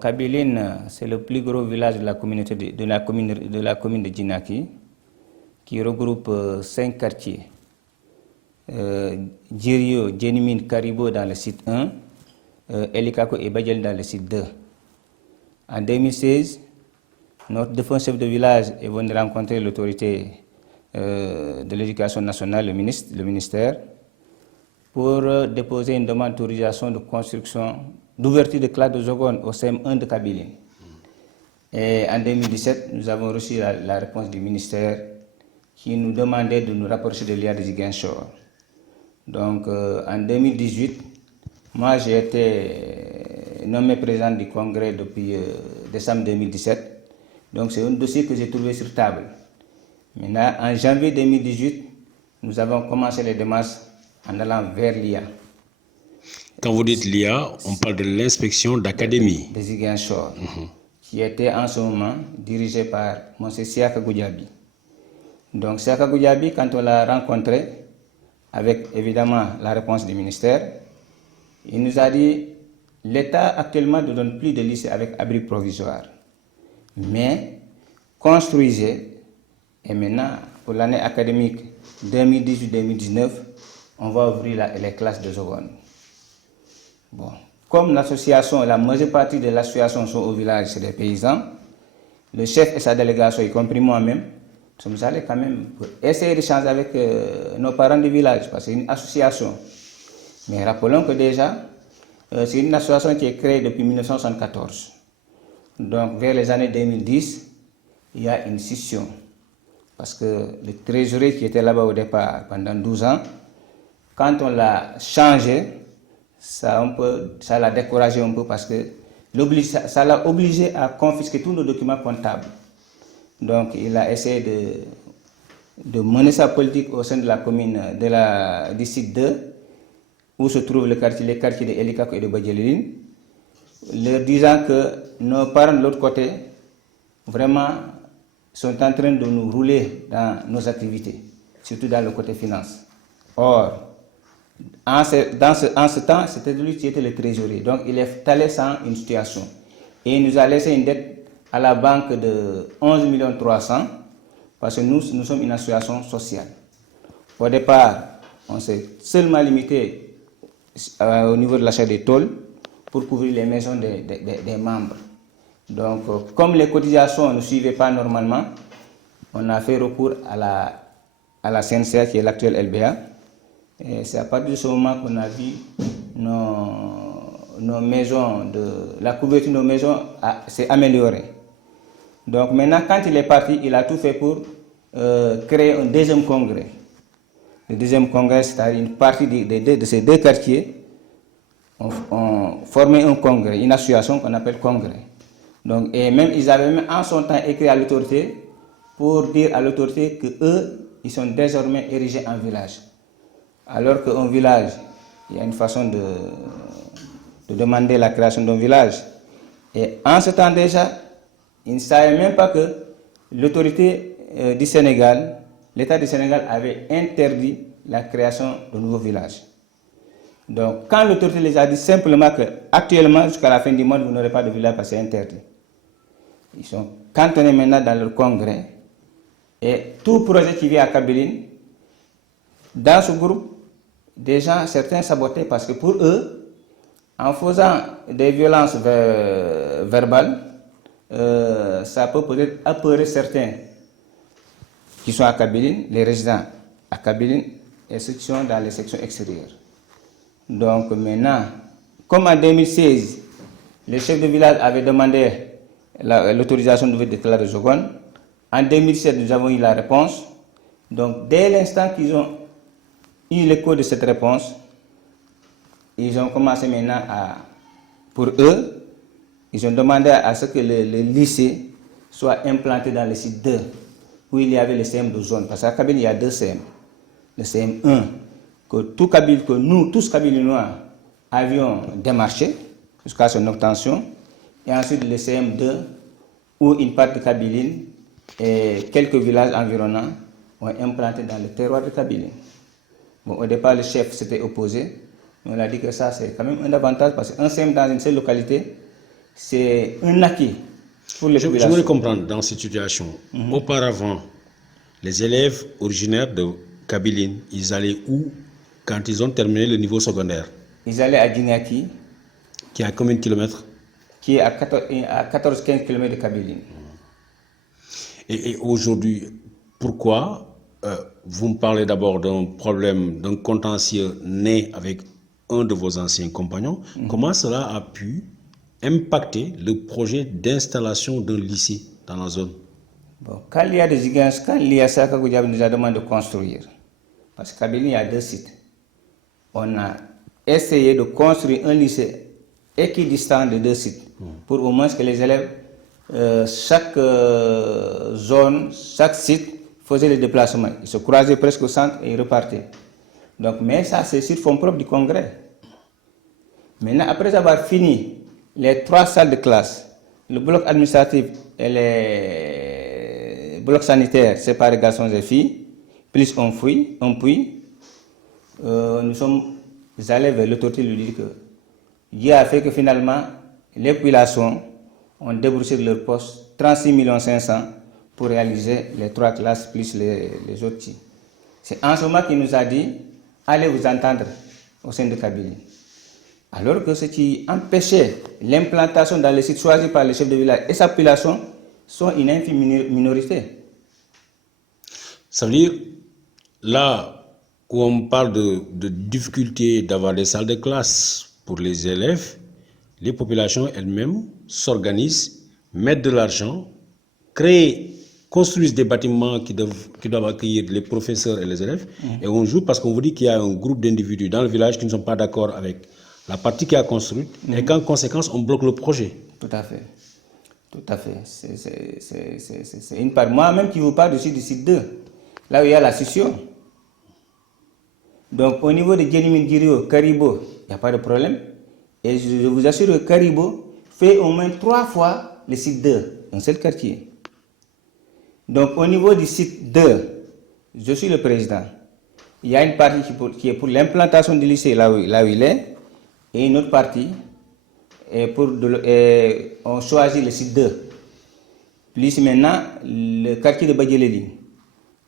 Kabiline, c'est le plus gros village de la communauté de la commune de Djinaki, qui regroupe 5 quartiers. Djirio, Djenimine, Karibo dans le site 1, Elikako et Badjel dans le site 2. En 2016, notre défunt chef de village est venu rencontrer l'autorité de l'éducation nationale, le ministère, pour déposer une demande d'autorisation de construction, d'ouverture de classe de seconde au CM1 de Kabiline. Et en 2017, nous avons reçu la réponse du ministère qui nous demandait de nous rapprocher de l'IA de Ziguinchor. Donc en 2018, moi j'ai été nommé président du congrès depuis décembre 2017. Donc c'est un dossier que j'ai trouvé sur table. Maintenant, en janvier 2018, nous avons commencé les démarches en allant vers l'IA. Quand vous dites l'IA, on parle de l'inspection d'académie. De Ziguinchor, qui était en ce moment dirigée par M. Siaka Goudiaby. Donc Siaka Goudiaby, quand on l'a rencontré, avec évidemment la réponse du ministère, il nous a dit l'État actuellement ne donne plus de lycée avec abri provisoire, mais construisez, et maintenant pour l'année académique 2018-2019, on va ouvrir les classes de seconde. Bon, comme l'association, la majeure partie de l'association sont au village, c'est des paysans, le chef et sa délégation, y compris moi-même, nous sommes allés quand même pour essayer d'échanger avec nos parents du village, parce que c'est une association. Mais rappelons que déjà, c'est une association qui est créée depuis 1974. Donc vers les années 2010, il y a une scission. Parce que le trésorier qui était là-bas au départ pendant 12 ans, quand on l'a changé, ça l'a découragé un peu parce que ça l'a obligé à confisquer tous nos documents comptables. Donc il a essayé de mener sa politique au sein de la commune du site 2, où se trouvent les quartiers de Elikako et de Badjeline, leur disant que nos parents de l'autre côté, vraiment, sont en train de nous rouler dans nos activités, surtout dans le côté finance. Or, en ce temps, c'était lui qui était le trésorier. Donc, il est allé sans une situation. Et il nous a laissé une dette à la banque de 11 300 000, parce que nous sommes une association sociale. Au départ, on s'est seulement limité au niveau de l'achat des tôles pour couvrir les maisons des membres. Donc, comme les cotisations ne suivaient pas normalement, on a fait recours à la CNCA, qui est l'actuelle LBA. Et c'est à partir de ce moment qu'on a vu nos maisons, la couverture de nos maisons s'est améliorée. Donc maintenant, quand il est parti, il a tout fait pour créer un deuxième congrès. Le deuxième congrès, c'est-à-dire une partie de ces deux quartiers, ont formé un congrès, une association qu'on appelle congrès. Donc, et même, ils avaient même en son temps écrit à l'autorité pour dire à l'autorité qu'eux, ils sont désormais érigés en village. Alors qu'un village, il y a une façon de demander la création d'un village. Et en ce temps déjà, ils ne savaient même pas que l'autorité du Sénégal, l'État du Sénégal avait interdit la création de nouveaux villages. Donc, quand l'autorité les a dit simplement qu'actuellement, jusqu'à la fin du mois, vous n'aurez pas de village parce que c'est interdit. Ils sont cantonnés maintenant dans leur congrès. Et tout projet qui vient à Kabiline, dans ce groupe, des gens, certains sabotaient parce que pour eux, en faisant des violences verbales, ça peut peut-être apeurer certains qui sont à Kabiline, les résidents à Kabiline, et ceux qui sont dans les sections extérieures. Donc maintenant, comme en 2016, le chef de village avait demandé l'autorisation de déclarer de seconde, en 2017, nous avons eu la réponse. Donc dès l'instant qu'ils ont eu l'écho de cette réponse, ils ont commencé maintenant pour eux, ils ont demandé à ce que le lycée soit implanté dans le site 2, où il y avait le CM de zone. Parce qu'à Kabiline, il y a 2 CM. Le CM1, que nous, tous Kabilinois, avions démarché jusqu'à son obtention. Et ensuite le CM2, où une partie de Kabiline et quelques villages environnants ont implanté dans le terroir de Kabiline. Bon, au départ, le chef s'était opposé. On a dit que ça, c'est quand même un avantage parce qu'un CM dans une seule localité, c'est un acquis pour les Je populations. voudrais comprendre dans cette situation. Auparavant, les élèves originaires de Kabiline, ils allaient où quand ils ont terminé le niveau secondaire? Ils allaient à Djinaki, Qui est à combien de kilomètres? qui est à 14-15 km de Kabylie. Et aujourd'hui, pourquoi vous me parlez d'abord d'un problème, d'un contentieux né avec un de vos anciens compagnons? Comment cela a pu impacter le projet d'installation d'un lycée dans la zone? Bon, quand il y a des exigences, quand il y a ça, que nous a demandé de construire, parce qu'à Kabylie, il y a 2 sites. On a essayé de construire un lycée équidistant de 2 sites, pour au moins que les élèves, chaque zone, chaque site faisaient le déplacement. Ils se croisaient presque au centre et ils repartaient. Donc, mais ça, c'est sur fonds propres du Congrès. Maintenant, après avoir fini les 3 salles de classe, le bloc administratif et les blocs sanitaires séparés garçons et filles, plus un puits, nous sommes allés vers l'autorité lui dire que Dieu a fait que finalement, les populations ont déboursé de leur poste 36 500 000 pour réaliser les 3 classes plus les autres. C'est en ce moment qu'il nous a dit, allez vous entendre au sein de Kabylie. Alors que ce qui empêchait l'implantation dans les sites choisis par le chef de village et sa population sont une infime minorité. Ça veut dire, là où on parle de difficulté d'avoir des salles de classe pour les élèves, les populations elles-mêmes s'organisent, mettent de l'argent, construisent des bâtiments qui doivent accueillir les professeurs et les élèves. Et on joue parce qu'on vous dit qu'il y a un groupe d'individus dans le village qui ne sont pas d'accord avec la partie qui a construite et qu'en conséquence, on bloque le projet. Tout à fait. Tout à fait. C'est une part. Moi-même qui vous parle du site 2, là où il y a la scission. Donc au niveau de Djenimine Dirio, Karibo, il n'y a pas de problème. Et je vous assure que Karibo fait au moins 3 fois le site 2, un seul quartier. Donc au niveau du site 2, je suis le président. Il y a une partie qui est pour l'implantation du lycée là où il est, et une autre partie est on choisit le site 2. Plus maintenant, le quartier de Badjeleli.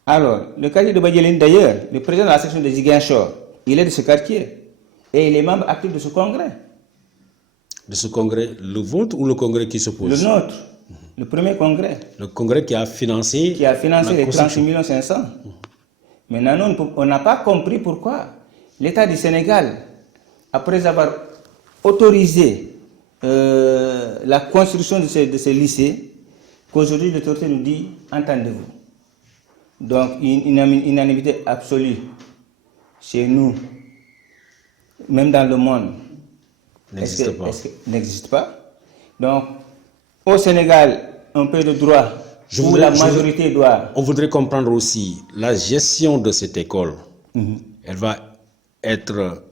Alors, le quartier de Badjeleli, d'ailleurs, le président de la section de Ziguinchor, il est de ce quartier. Et il est membre actif de ce congrès. De ce congrès, le vôtre ou le congrès qui s'oppose? Le nôtre, le premier congrès. Le congrès qui a financé les 36 500 000. Maintenant, nous, on n'a pas compris pourquoi l'État du Sénégal, après avoir autorisé la construction de ce lycée, qu'aujourd'hui l'autorité nous dit, entendez-vous. Donc, une unanimité absolue chez nous, même dans le monde, n'existe pas. Donc, au Sénégal, un peu de droit, où la majorité doit... On voudrait comprendre aussi la gestion de cette école. Elle va être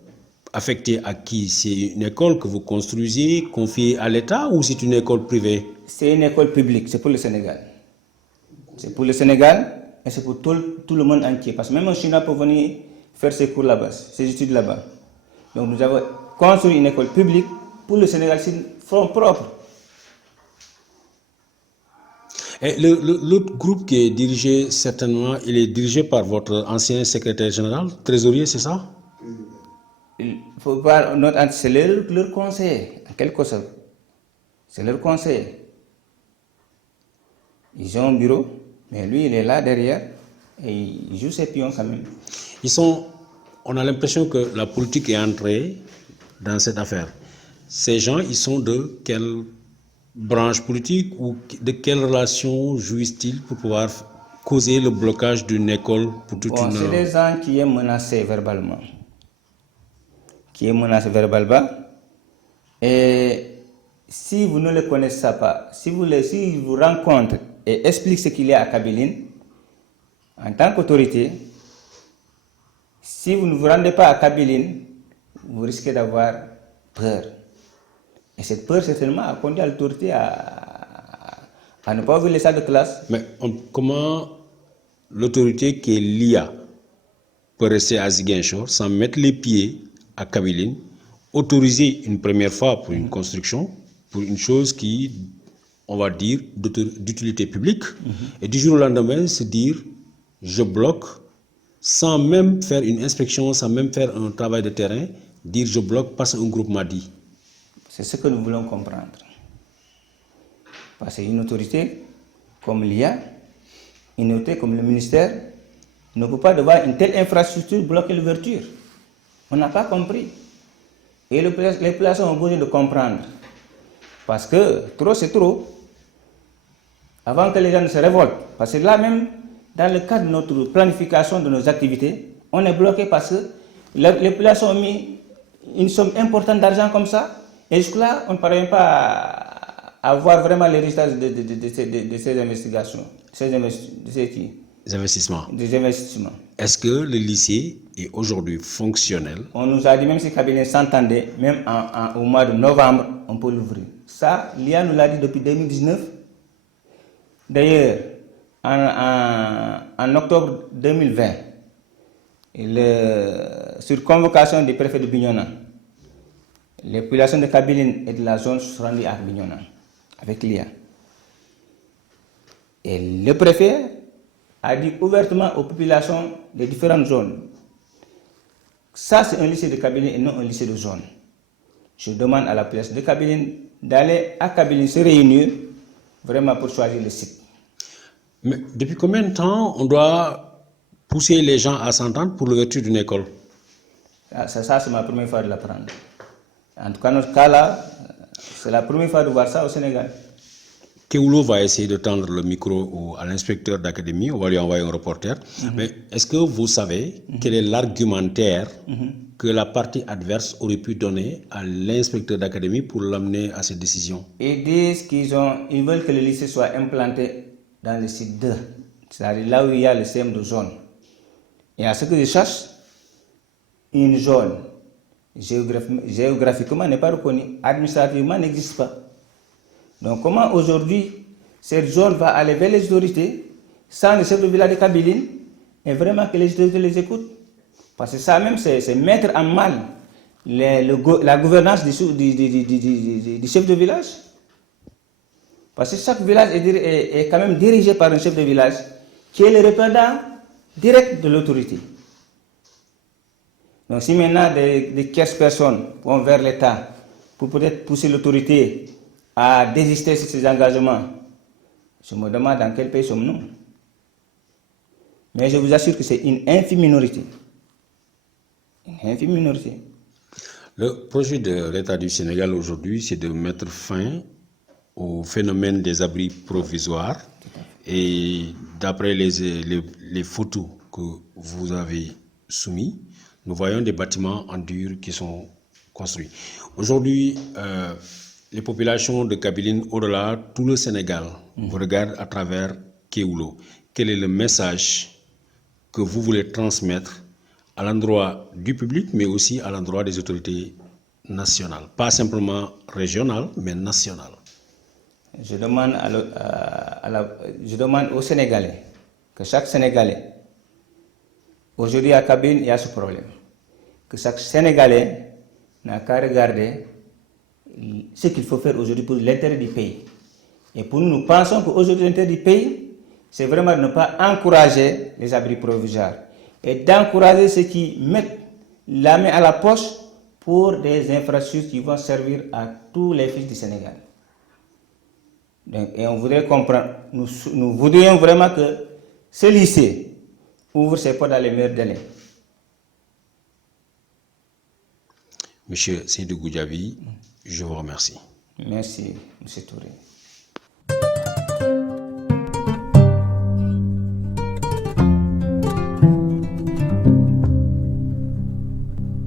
affectée à qui? C'est une école que vous construisez, confiée à l'État, ou c'est une école privée? C'est une école publique, c'est pour le Sénégal. C'est pour le Sénégal et c'est pour tout le monde entier. Parce que même un Chinois peut venir faire ses cours là-bas, ses études là-bas. Donc nous avons construit une école publique pour le Sénégal, c'est fonds propres. Et l'autre groupe qui est dirigé, certainement, il est dirigé par votre ancien secrétaire général, trésorier, c'est ça? Il faut voir, c'est leur conseiller, en quelque sorte. C'est leur conseiller. Ils ont un bureau, mais lui, il est là derrière et il joue ses pions quand même. On a l'impression que la politique est entrée dans cette affaire. Ces gens, ils sont de quelle branche politique ou de quelle relation jouissent-ils pour pouvoir causer le blocage d'une école pour toute une... C'est des gens qui est menacé verbalement. Et si vous ne les connaissez pas, si vous rencontrez et expliquez ce qu'il y a à Kabylie, en tant qu'autorité, si vous ne vous rendez pas à Kabylie, vous risquez d'avoir peur. Et cette peur, certainement, a conduit à l'autorité à ne pas ouvrir les salles de classe. Mais comment l'autorité qui est l'IA peut rester à Ziguinchor sans mettre les pieds à Kabylie, autoriser une première fois pour une construction, pour une chose qui, on va dire, d'utilité publique, et du jour au lendemain, se dire, je bloque, sans même faire une inspection, sans même faire un travail de terrain, dire je bloque parce qu'un groupe m'a dit. C'est ce que nous voulons comprendre. Parce qu'une autorité comme l'IA, une autorité comme le ministère, ne peut pas devoir une telle infrastructure bloquer l'ouverture. On n'a pas compris. Et les populations ont besoin de comprendre. Parce que trop, c'est trop. Avant que les gens ne se révoltent. Parce que là même, dans le cadre de notre planification de nos activités, on est bloqué parce que les populations ont mis une somme importante d'argent comme ça. Et jusque-là, on ne parvient pas à voir vraiment les résultats de ces investigations, Les investissements. des investissements. Est-ce que le lycée est aujourd'hui fonctionnel? On nous a dit, même si le cabinet s'entendait, même au mois de novembre, on peut l'ouvrir. Ça, l'IA nous l'a dit depuis 2019. D'ailleurs, en octobre 2020, sur convocation du préfet de Bignona, les populations de Kabylie et de la zone se sont rendues à Bignona avec l'IA. Et le préfet a dit ouvertement aux populations des différentes zones, ça c'est un lycée de Kabylie et non un lycée de zone. Je demande à la population de Kabylie d'aller à Kabylie se réunir vraiment pour choisir le site. Mais depuis combien de temps on doit pousser les gens à s'entendre pour l'ouverture d'une école? Ça c'est ma première fois de l'apprendre. En tout cas, notre cas là, c'est la première fois de voir ça au Sénégal. Kewoulo va essayer de tendre le micro à l'inspecteur d'académie, on va lui envoyer un reporter. Mais est-ce que vous savez quel est l'argumentaire que la partie adverse aurait pu donner à l'inspecteur d'académie pour l'amener à cette décision? Ils disent ils veulent que le lycée soit implanté dans le site 2, c'est-à-dire là où il y a le CM de zone. Et à ce que je cherche, une zone géographiquement n'est pas reconnue, administrativement n'existe pas. Donc comment aujourd'hui cette zone va aller vers les autorités sans le chef de village de Kabylie et vraiment que les autorités les écoutent? Parce que ça même c'est mettre en mal la gouvernance du chef de village. Parce que chaque village est quand même dirigé par un chef de village qui est le représentant direct de l'autorité. Donc si maintenant des 15 personnes vont vers l'État pour peut-être pousser l'autorité à désister de ces engagements, je me demande dans quel pays sommes-nous. Mais je vous assure que c'est une infime minorité. Une infime minorité. Le projet de l'État du Sénégal aujourd'hui, c'est de mettre fin au phénomène des abris provisoires. Et d'après les photos que vous avez soumises, nous voyons des bâtiments en dur qui sont construits. Aujourd'hui, les populations de Kabylie, au-delà, tout le Sénégal, vous regardent à travers Kewoulo. Quel est le message que vous voulez transmettre à l'endroit du public, mais aussi à l'endroit des autorités nationales? Pas simplement régionales, mais nationales. Je demande aux Sénégalais, que chaque Sénégalais, aujourd'hui à Kabylie, il y a ce problème, que chaque Sénégalais n'a qu'à regarder ce qu'il faut faire aujourd'hui pour l'intérêt du pays. Et pour nous, nous pensons qu'aujourd'hui, l'intérêt du pays, c'est vraiment de ne pas encourager les abris provisoires et d'encourager ceux qui mettent la main à la poche pour des infrastructures qui vont servir à tous les fils du Sénégal. Donc, et on voudrait comprendre, nous voudrions vraiment que ce lycée ouvre ses portes dans les meilleurs délais. Monsieur Seydou Goudiaby, je vous remercie. Merci, M. Touré.